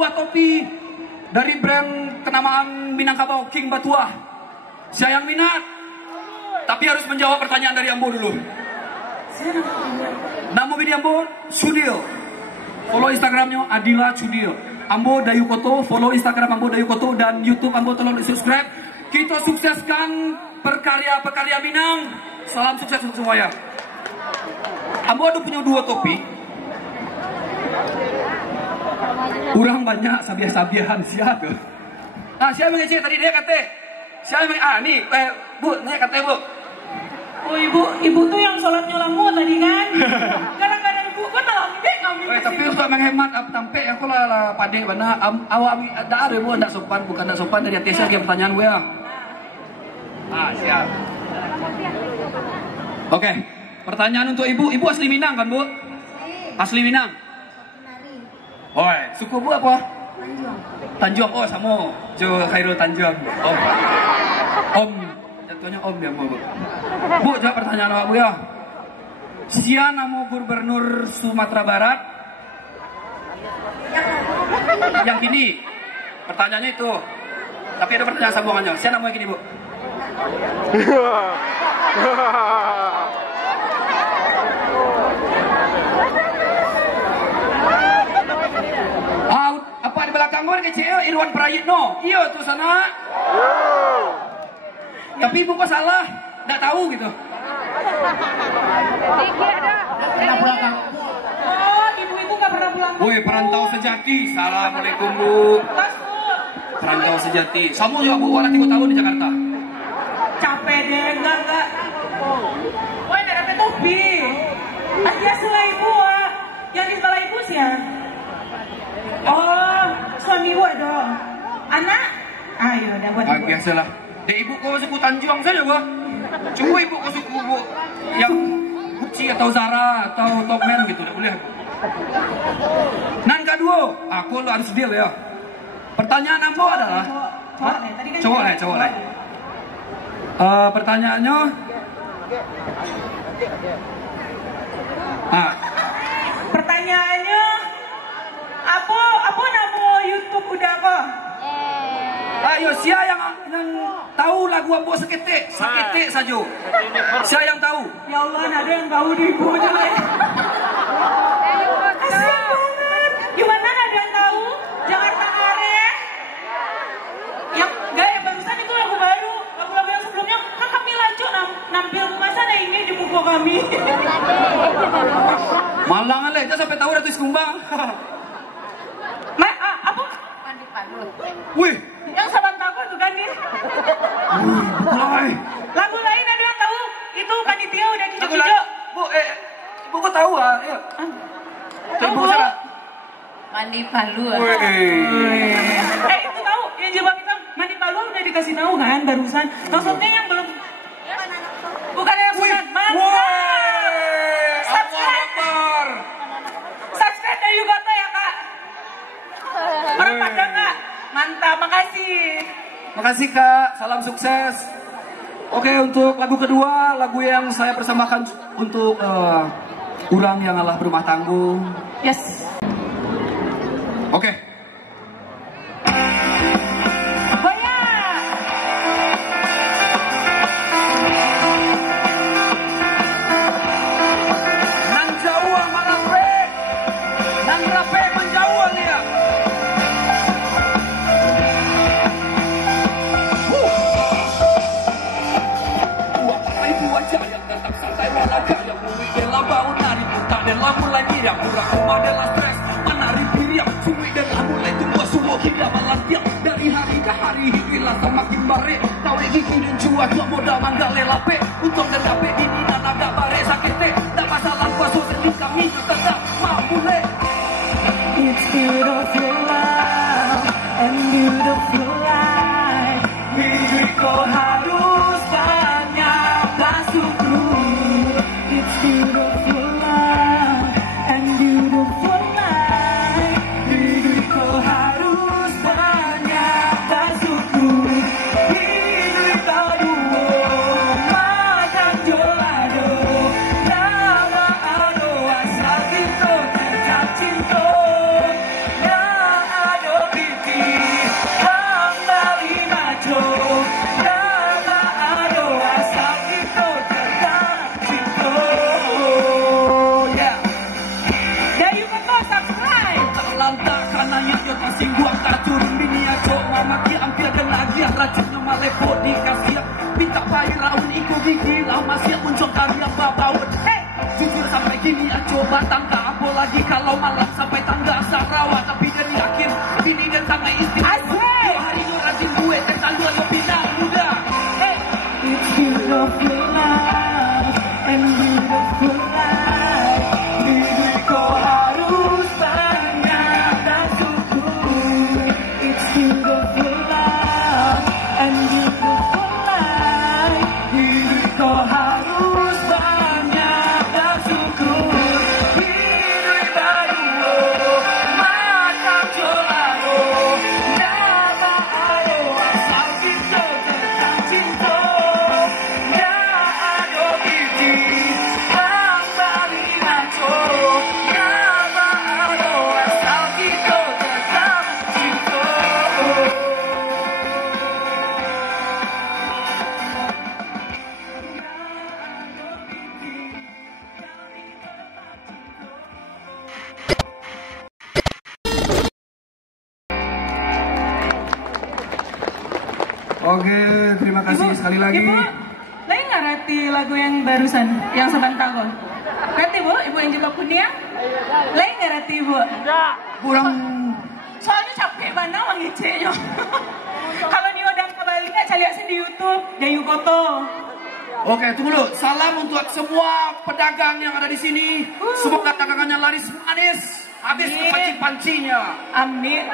sebuah topi dari brand kenamaan Minangkabau King Batuah. Saya yang minat, tapi harus menjawab pertanyaan dari Ambo dulu. Nama Bidi Ambo Sudil. Follow Instagramnya Adila Sudil. Ambo Dayukoto, follow Instagram Ambo Dayukoto dan YouTube Ambo tolong di subscribe. Kita sukseskan perkarya Minang. Salam sukses untuk semuanya. Ambo ada punya 2 topi. Kurang banyak sabiah-sabiahan siapa tuh. Nah, siapa yang ngecek tadi dia kata? Siapa yang nih, Bu, nih kata Bu. Oh ibu tuh yang sholat nyolamu tadi kan? Kadang-kadang ibu kok tolong deh ngambil. Tapi untuk menghemat tampe aku lah pade mana awami ada Bu ndak sopan, bukan ndak sopan dari atas lagi pertanyaan gue ya. Ah, siap. Oke, pertanyaan untuk Ibu. Ibu asli Minang kan, Bu? Asli Minang. Oi, suku Bu apa? Tanjung. Oh, sama Jo Khairul Tanjung. Om. Jatuhnya Om ya, Bu. Bu, jawab pertanyaan Bu ya. Sia nama Gubernur Sumatera Barat yang kini. Pertanyaannya itu. Tapi ada pertanyaan sambungannya. Sia nama yang kini, Bu. Apa di belakang gue kecil Irwan Prayitno. Iya tuh sana. Tapi ibu kok salah, nggak tahu gitu. Oh, ibu-ibu nggak pernah pulang. Woi, perantau sejati. Assalamualaikum Bu. Perantau sejati. Kamu juga Bu, walau 3 tahun di Jakarta. Capek deh, enggak. Woi, nggak dapet topi. Dia setelah ibu, yang di sebelah ibu sih ya. Oh, suami ibu dong. Anak? Ayo, udah buat ibu. Biasalah. Dek ibu kau suku Tanjung saja gua. Cuma ibu kau suku Bu yang Gucci atau Zara atau Topman gitu, udah boleh. Nan kedua, aku lo harus deal ya. Pertanyaan Ambo adalah cowok lah. Pertanyaannya pertanyaannya apa nama YouTube udah kok? Ayo, siapa yang tahu lagu Ambo Seketik saja. Siapa yang tahu? Ya Allah, ada yang tahu di ibu aja. Asik banget. Gimana ada yang tahu? Jakarta Are. Yang barusan itu lagu baru. Lagu-lagu yang sebelumnya kan kami lanjut nampil masa ada ini di muka kami. Malang aja, kita sampai tahu Ratu Kumbang. Apa? Mandi Palu. Wih, yang saban takut tuh kan dia. Lagu lain ada yang tahu? Itu panitia udah dijuk-dijuk. Bu, ibu kok tahu ya? Ibu salah. Mandi Palu. Itu tahu yang jilbab hitam Mandi Palu udah dikasih tahu kan barusan. Maksudnya yang belum. Bukan yang sudah. Subscribe dari Yugoto ya Kak. Orang Padang Kak. Mantap, makasih. Makasih Kak, salam sukses. Oke, untuk lagu kedua, lagu yang saya persembahkan untuk orang yang Allah berumah tanggung. Yes. Oke. Nang jauh malape, nang rape menjauh dia. Mulai miriam, kurang adalah stres. Menari piriam, cumi dengan mulai tumbuh semua kira melantiang. Dari hari ke hari hidupilah semakin bare. Kau gigi dan cuaca modal manggale lape. Untung dan dape ini dan agak bare sakit teh. Tak masalah kuasa sedih kami tetap mampu le. It's beautiful love and beautiful life. Hidup kau harus banyak bersyukur. It's beautiful love and beautiful life. Hidup kau harus banyak bersyukur. Hidup kau dua macam jodoh. Nama ado asal kita tetap cinta. Yang ado naik yo tasing buang tak turun bini ajo mama ki ampir dan lagi rajinnya malepo dikasih minta payu laun iku gigi lama siap muncul karya babaun. Hey, jujur sampai kini ajo batang tak apa lagi kalau malam sampai tangga Sarawak tapi dari akhir bini dan tangan istri yo hari yo rajin gue dan tandu yo pinang muda. Hey, It's beautiful life and beautiful life. Hidup kau harus banyak dan syukur. It's beautiful life and beautiful life. Hidup kau harus banyak dan syukur. Hidup baru, matang jolaro, nama ayo asal kita tentang cinta. Oke, terima kasih sekali lagi. Ibu, lain nggak Rati lagu yang barusan, yang sebentar kok? Rati Bu, Ibu yang juga punya? Lain nggak Rati Ibu? Kurang. Soalnya capek banget mengicenya. Kalau dia udah kembali nggak cari aja di YouTube, Dayu Koto. Oke, tunggu dulu. Salam untuk semua pedagang yang ada di sini. Semoga dagangannya laris manis. Habis pancing-pancinya. Amin.